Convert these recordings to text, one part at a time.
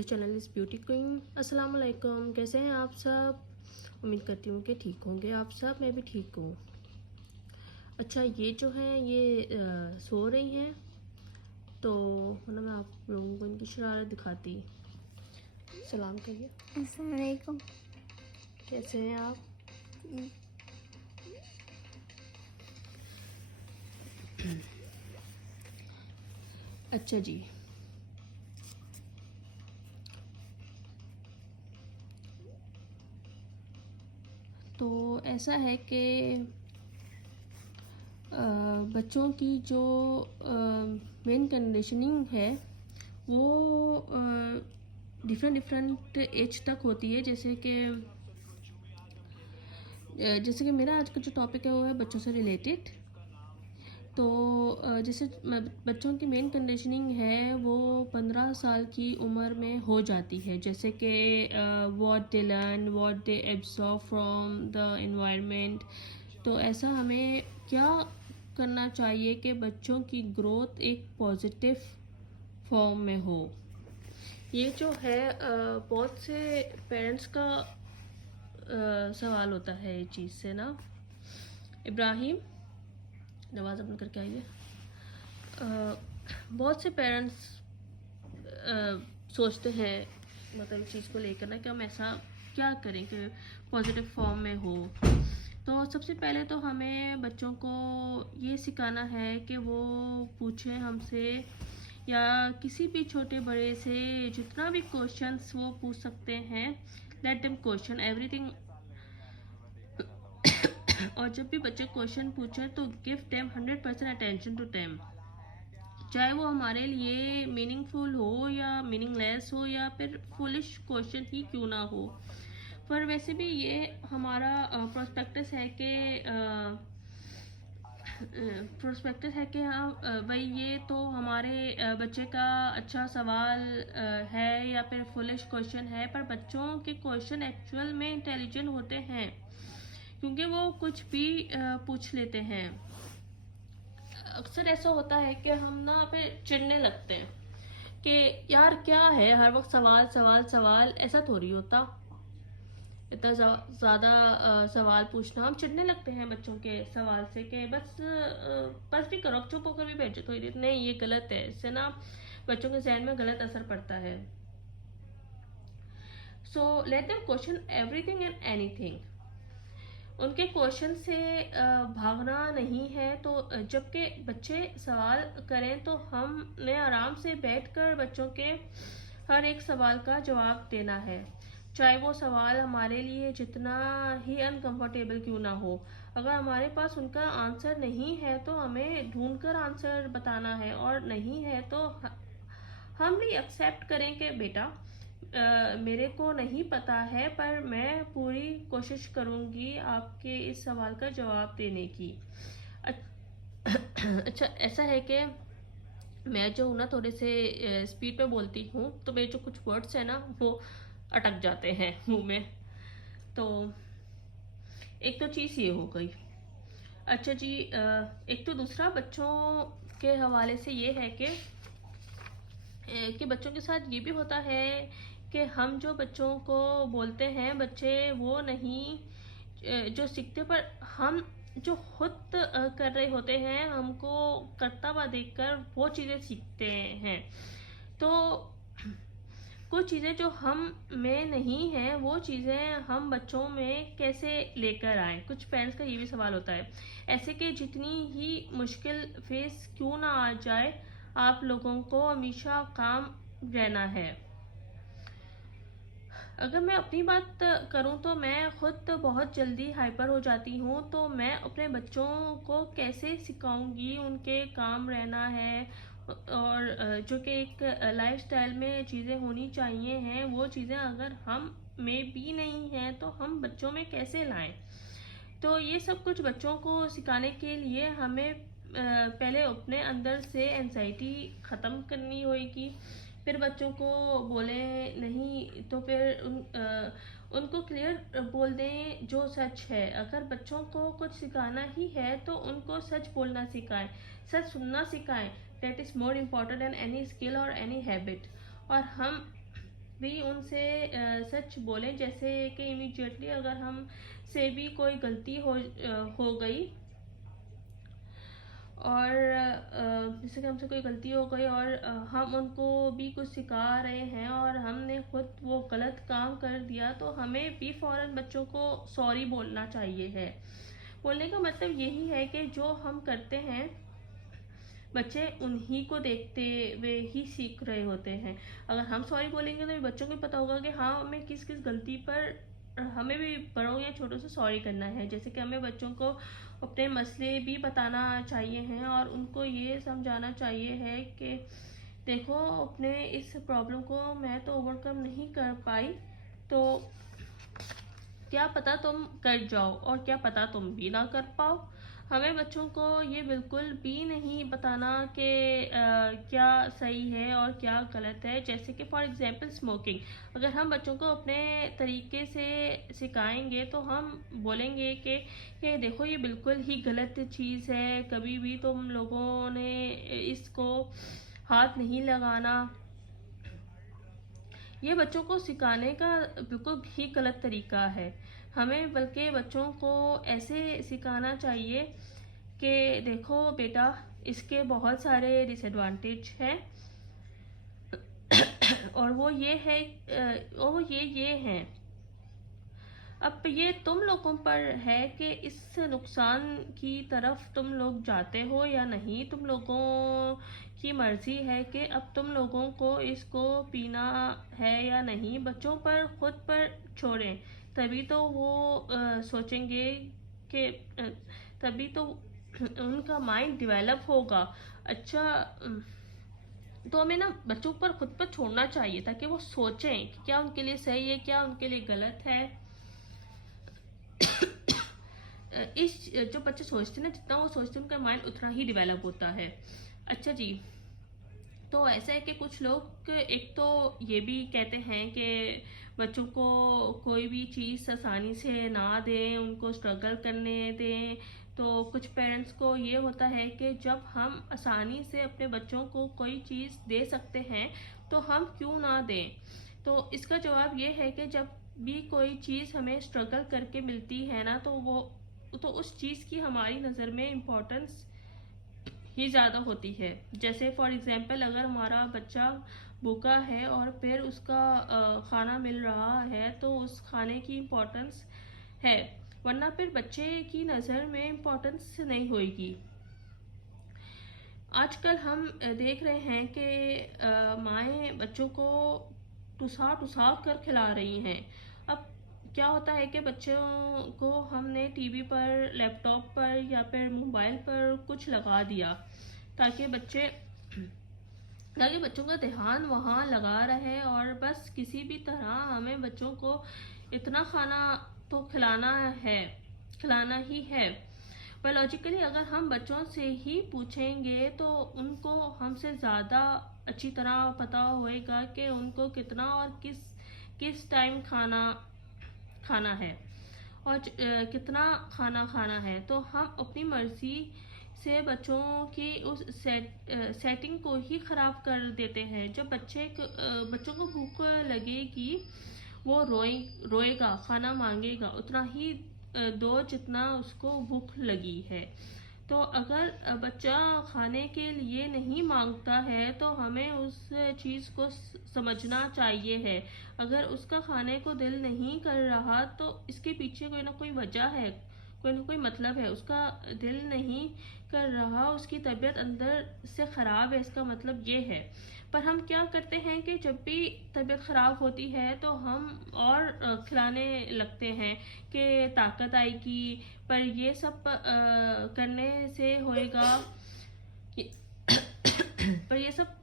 This channel is beauty queen. अस्सलाम वालेकुम, कैसे हैं आप सब? उम्मीद करती हूँ कि ठीक होंगे आप सब। मैं भी ठीक हूँ। अच्छा, ये जो है ये सो रही हैं, तो मतलब मैं आप लोगों को इनकी शरारत दिखाती। सलाम कहिए। अस्सलाम वालेकुम। कैसे हैं आप? अच्छा जी, तो ऐसा है कि बच्चों की जो मेन कंडीशनिंग है वो डिफरेंट डिफरेंट एज तक होती है। जैसे कि मेरा आज का जो टॉपिक है वो है बच्चों से रिलेटेड। तो जैसे बच्चों की मेन कंडीशनिंग है वो 15 साल की उम्र में हो जाती है। जैसे कि what they learn, what they absorb from the environment. तो ऐसा हमें क्या करना चाहिए कि बच्चों की ग्रोथ एक पॉजिटिव फॉर्म में हो। ये जो है बहुत से पेरेंट्स का सवाल होता है ये चीज़ से ना। इब्राहिम, नवाज़ अपन करके आइए। बहुत से पेरेंट्स सोचते हैं मतलब इस चीज़ को लेकर ना कि हम ऐसा क्या करें कि पॉजिटिव फॉर्म में हो। तो सबसे पहले तो हमें बच्चों को ये सिखाना है कि वो पूछें हमसे या किसी भी छोटे बड़े से जितना भी क्वेश्चंस वो पूछ सकते हैं। Let them question everything. और जब भी बच्चे क्वेश्चन पूछे तो give them 100% attention to them, चाहे वो हमारे लिए मीनिंगफुल हो या मीनिंगलेस हो या फिर फुलिश क्वेश्चन ही क्यों ना हो। पर वैसे भी ये हमारा प्रोस्पेक्टस है कि हाँ भाई ये तो हमारे बच्चे का अच्छा सवाल है या फिर फुलिश क्वेश्चन है। पर बच्चों के क्वेश्चन एक्चुअल में इंटेलिजेंट होते हैं क्योंकि वो कुछ भी पूछ लेते हैं। अक्सर ऐसा होता है कि हम ना पे चिढ़ने लगते हैं कि यार क्या है हर वक्त सवाल सवाल सवाल। ऐसा थोड़ी होता, इतना ज़्यादा सवाल पूछना। हम चिढ़ने लगते हैं बच्चों के सवाल से कि बस भी करो, चुप होकर भी बैठो थोड़ी देर। नहीं, ये गलत है, इससे ना बच्चों के जहन में गलत असर पड़ता है। So let them question everything and anything. उनके क्वेश्चन से भागना नहीं है। तो जबकि बच्चे सवाल करें तो हमने आराम से बैठकर बच्चों के हर एक सवाल का जवाब देना है, चाहे वो सवाल हमारे लिए जितना ही अनकंफर्टेबल क्यों ना हो। अगर हमारे पास उनका आंसर नहीं है तो हमें ढूंढकर आंसर बताना है, और नहीं है तो हम भी एक्सेप्ट करें कि बेटा मेरे को नहीं पता है पर मैं पूरी कोशिश करूंगी आपके इस सवाल का जवाब देने की। अच्छा, ऐसा है कि मैं जो हूँ ना थोड़े से स्पीड पे बोलती हूँ, तो मेरे जो कुछ वर्ड्स है ना वो अटक जाते हैं मुंह में। तो एक तो चीज़ ये हो गई। अच्छा जी, एक तो दूसरा बच्चों के हवाले से ये है कि बच्चों के साथ ये भी होता है कि हम जो बच्चों को बोलते हैं बच्चे वो नहीं जो सीखते, पर हम जो खुद कर रहे होते हैं हमको करता हुआ देखकर वो चीज़ें सीखते हैं। तो कुछ चीज़ें जो हम में नहीं है वो चीज़ें हम बच्चों में कैसे लेकर आए। कुछ पेरेंट्स का ये भी सवाल होता है ऐसे कि जितनी ही मुश्किल फेस क्यों ना आ जाए आप लोगों को हमेशा काम रहना है। अगर मैं अपनी बात करूं तो मैं खुद बहुत जल्दी हाइपर हो जाती हूं। तो मैं अपने बच्चों को कैसे सिखाऊंगी उनके काम रहना है, और जो कि एक लाइफस्टाइल में चीज़ें होनी चाहिए हैं वो चीज़ें अगर हम में भी नहीं हैं तो हम बच्चों में कैसे लाएं। तो ये सब कुछ बच्चों को सिखाने के लिए हमें पहले अपने अंदर से एंजाइटी ख़त्म करनी होगी। फिर बच्चों को बोले नहीं तो फिर उनको क्लियर बोल दें जो सच है। अगर बच्चों को कुछ सिखाना ही है तो उनको सच बोलना सिखाएं, सच सुनना सिखाएं। That is more important than any skill और एनी हैबिट। और हम भी उनसे सच बोलें। जैसे कि इमीडिएटली अगर हम से भी कोई गलती हो गई और जैसे कि हमसे कोई गलती हो गई और हम उनको भी कुछ सिखा रहे हैं और हमने खुद वो गलत काम कर दिया, तो हमें भी फ़ौरन बच्चों को सॉरी बोलना चाहिए है। बोलने का मतलब यही है कि जो हम करते हैं बच्चे उन्हीं को देखते हुए ही सीख रहे होते हैं। अगर हम सॉरी बोलेंगे तो बच्चों को पता होगा कि हाँ, हमें किस किस गलती पर हमें भी बड़ों या छोटों से सॉरी करना है। जैसे कि हमें बच्चों को अपने मसले भी बताना चाहिए हैं और उनको ये समझाना चाहिए है कि देखो, अपने इस प्रॉब्लम को मैं तो ओवरकम नहीं कर पाई, तो क्या पता तुम कर जाओ और क्या पता तुम भी ना कर पाओ। हमें बच्चों को ये बिल्कुल भी नहीं बताना कि क्या सही है और क्या गलत है। जैसे कि फॉर एग्जांपल स्मोकिंग, अगर हम बच्चों को अपने तरीके से सिखाएंगे तो हम बोलेंगे कि ये देखो, ये बिल्कुल ही गलत चीज़ है, कभी भी तुम लोगों ने इसको हाथ नहीं लगाना। ये बच्चों को सिखाने का बिल्कुल ही गलत तरीका है। हमें बल्कि बच्चों को ऐसे सिखाना चाहिए कि देखो बेटा, इसके बहुत सारे डिसएडवांटेज हैं और वो ये है, और ये हैं। अब ये तुम लोगों पर है कि इस नुकसान की तरफ तुम लोग जाते हो या नहीं। तुम लोगों की मर्जी है कि अब तुम लोगों को इसको पीना है या नहीं। बच्चों पर खुद पर छोड़ें, तभी तो वो सोचेंगे कि तभी तो उनका माइंड डेवलप होगा। अच्छा, तो हमें ना बच्चों पर खुद पर छोड़ना चाहिए ताकि वो सोचें कि क्या उनके लिए सही है, क्या उनके लिए गलत है। इस जो बच्चे सोचते हैं ना, जितना वो सोचते हैं उनका माइंड उतना ही डेवलप होता है। अच्छा जी, तो ऐसा है कि कुछ लोग एक तो ये भी कहते हैं कि बच्चों को कोई भी चीज़ आसानी से ना दें, उनको स्ट्रगल करने दें। तो कुछ पेरेंट्स को ये होता है कि जब हम आसानी से अपने बच्चों को कोई चीज़ दे सकते हैं तो हम क्यों ना दें। तो इसका जवाब ये है कि जब भी कोई चीज़ हमें स्ट्रगल करके मिलती है ना, तो उस चीज़ की हमारी नज़र में इम्पोर्टेंस ही ज़्यादा होती है। जैसे फॉर एग्जांपल, अगर हमारा बच्चा भूखा है और फिर उसका खाना मिल रहा है तो उस खाने की इम्पोर्टेंस है, वरना फिर बच्चे की नज़र में इम्पोर्टेंस नहीं होगी। आजकल हम देख रहे हैं कि माएँ बच्चों को टुसा कर खिला रही हैं। अब क्या होता है कि बच्चों को हमने टीवी पर, लैपटॉप पर या फिर मोबाइल पर कुछ लगा दिया ताकि बच्चों का ध्यान वहाँ लगा रहे और बस किसी भी तरह हमें बच्चों को इतना खाना तो खिलाना ही है। पर लॉजिकली अगर हम बच्चों से ही पूछेंगे तो उनको हमसे ज़्यादा अच्छी तरह पता होएगा कि उनको कितना और किस टाइम खाना है और कितना खाना है। तो हम अपनी मर्ज़ी से बच्चों की उस सेटिंग को ही ख़राब कर देते हैं। जब बच्चों को भूख लगेगी, वो रोएगा, खाना मांगेगा, उतना ही दो जितना उसको भूख लगी है। तो अगर बच्चा खाने के लिए नहीं मांगता है तो हमें उस चीज़ को समझना चाहिए है। अगर उसका खाने को दिल नहीं कर रहा तो इसके पीछे कोई ना कोई वजह है, कोई ना कोई मतलब है। उसका दिल नहीं कर रहा, उसकी तबीयत अंदर से ख़राब है, इसका मतलब ये है। पर हम क्या करते हैं कि जब भी तबीयत ख़राब होती है तो हम और खिलाने लगते हैं कि ताकत आएगी। पर ये सब करने से होएगा पर ये सब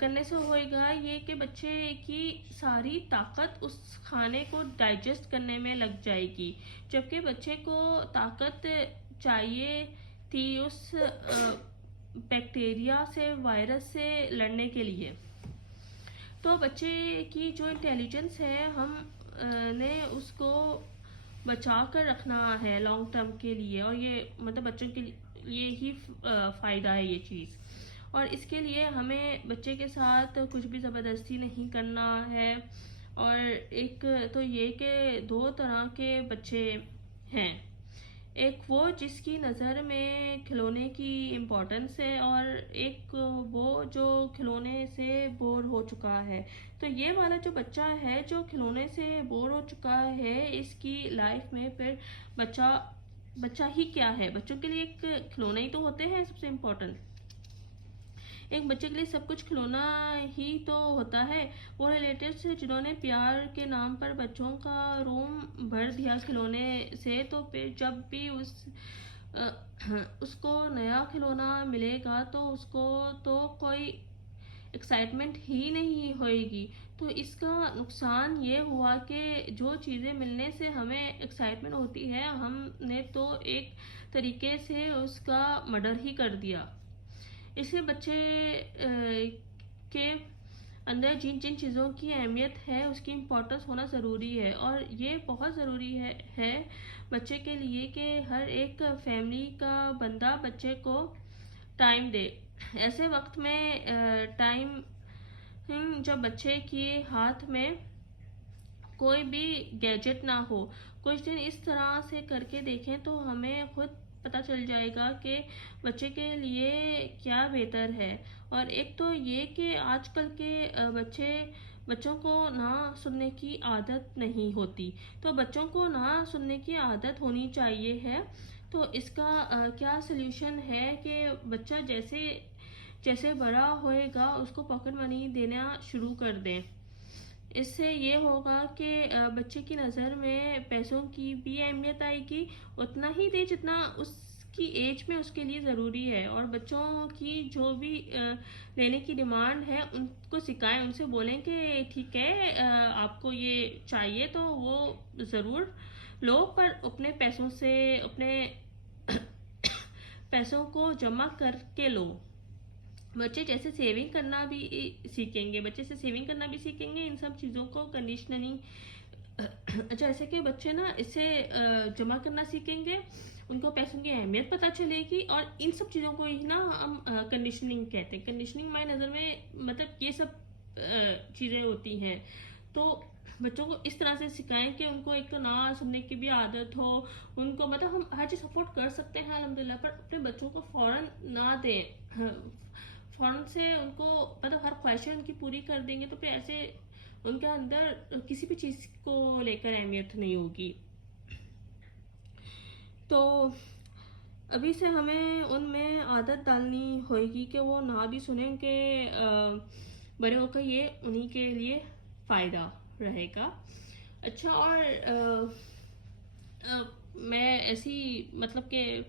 करने से होएगा ये कि बच्चे की सारी ताकत उस खाने को डाइजेस्ट करने में लग जाएगी, जबकि बच्चे को ताकत चाहिए थी उस बैक्टीरिया से, वायरस से लड़ने के लिए। तो बच्चे की जो इंटेलिजेंस है हम ने उसको बचा कर रखना है लॉन्ग टर्म के लिए, और ये मतलब बच्चों के लिए ही फ़ायदा है ये चीज़। और इसके लिए हमें बच्चे के साथ कुछ भी ज़बरदस्ती नहीं करना है। और एक तो ये कि दो तरह के बच्चे हैं, एक वो जिसकी नज़र में खिलौने की इम्पोर्टेंस है, और एक वो जो खिलौने से बोर हो चुका है। तो ये वाला जो बच्चा है जो खिलौने से बोर हो चुका है, इसकी लाइफ में फिर बच्चा बच्चा ही क्या है। बच्चों के लिए एक खिलौने ही तो होते हैं सबसे इम्पोर्टेंट। एक बच्चे के लिए सब कुछ खिलौना ही तो होता है। वो रिलेटिव्स जिन्होंने प्यार के नाम पर बच्चों का रोम भर दिया खिलौने से, तो फिर जब भी उसको नया खिलौना मिलेगा तो उसको तो कोई एक्साइटमेंट ही नहीं होएगी। तो इसका नुकसान ये हुआ कि जो चीज़ें मिलने से हमें एक्साइटमेंट होती है, हमने तो एक तरीके से उसका मर्डर ही कर दिया। इसलिए बच्चे के अंदर जिन जिन चीज़ों की अहमियत है उसकी इम्पोर्टेंस होना ज़रूरी है। और ये बहुत ज़रूरी है बच्चे के लिए कि हर एक फैमिली का बंदा बच्चे को टाइम दे। ऐसे वक्त में टाइम जब बच्चे के हाथ में कोई भी गैजेट ना हो, कुछ दिन इस तरह से करके देखें तो हमें खुद पता चल जाएगा कि बच्चे के लिए क्या बेहतर है। और एक तो ये कि आजकल के बच्चों को ना सुनने की आदत नहीं होती, तो बच्चों को ना सुनने की आदत होनी चाहिए है। तो इसका क्या सल्यूशन है कि बच्चा जैसे जैसे बड़ा होएगा उसको पॉकेट मनी देना शुरू कर दें। इससे ये होगा कि बच्चे की नज़र में पैसों की भी अहमियत आएगी, उतना ही दे जितना उसकी एज में उसके लिए ज़रूरी है। और बच्चों की जो भी लेने की डिमांड है उनको सिखाएं, उनसे बोलें कि ठीक है आपको ये चाहिए तो वो ज़रूर लो, पर अपने पैसों से अपने पैसों को जमा करके लो। बच्चे जैसे सेविंग करना भी सीखेंगे, बच्चे से सेविंग करना भी सीखेंगे, इन सब चीज़ों को कंडीशनिंग जैसे कि बच्चे ना इसे जमा करना सीखेंगे, उनको पैसों की अहमियत पता चलेगी। और इन सब चीज़ों को ही ना हम कंडीशनिंग कहते हैं। कंडीशनिंग हमारी नज़र में मतलब ये सब चीज़ें होती हैं। तो बच्चों को इस तरह से सिखाएं कि उनको एक तो ना सुनने की भी आदत हो। उनको मतलब हम हर चीज़ सपोर्ट कर सकते हैं अल्हम्दुलिल्लाह, पर अपने बच्चों को फ़ौरन ना दें। फ़ौरन से उनको मतलब हर ख्वाहिशें उनकी पूरी कर देंगे तो फिर ऐसे उनके अंदर किसी भी चीज़ को लेकर अहमियत नहीं होगी। तो अभी से हमें उनमें आदत डालनी होगी कि वो ना भी सुने कि बड़े होकर ये उन्हीं के लिए फ़ायदा रहेगा। अच्छा, और मैं ऐसी मतलब कि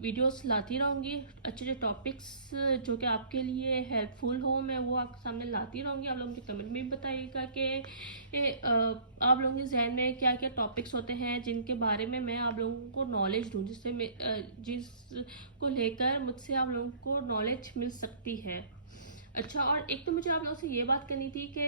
वीडियोस लाती रहूँगी, अच्छे अच्छे टॉपिक्स जो कि आपके लिए हेल्पफुल हो, मैं वो आपके सामने लाती रहूँगी। आप लोगों के कमेंट में भी बताइएगा कि आप लोगों के जहन में क्या क्या टॉपिक्स होते हैं जिनके बारे में मैं आप लोगों को नॉलेज दूँ, जिसको लेकर मुझसे आप लोगों को नॉलेज मिल सकती है। अच्छा, और एक तो मुझे आप लोगों से ये बात करनी थी कि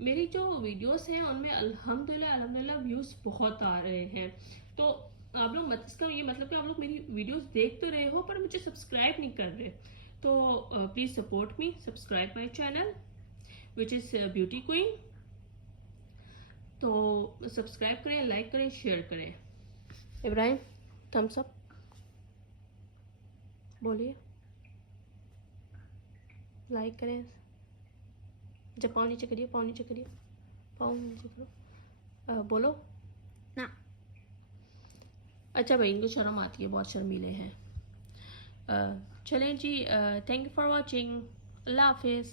मेरी जो वीडियोस हैं उनमें अल्हम्दुलिल्लाह व्यूज़ बहुत आ रहे हैं। तो आप लोग इसका ये मतलब कि आप लोग मेरी वीडियोस देख तो रहे हो पर मुझे सब्सक्राइब नहीं कर रहे। तो please support me, subscribe my channel which is beauty queen. तो सब्सक्राइब करें, लाइक करें, शेयर करें। इब्राहिम थम्स अप बोलिए, लाइक करें, जब पाँव नीचे करिए, पाँव नीचे करिए, पाँव नीचे करो, बोलो ना। अच्छा भाई, इनको शर्म आती है, बहुत शर्मीले हैं। चलें जी, थैंक यू फॉर वॉचिंग, अल्लाह हाफिज़।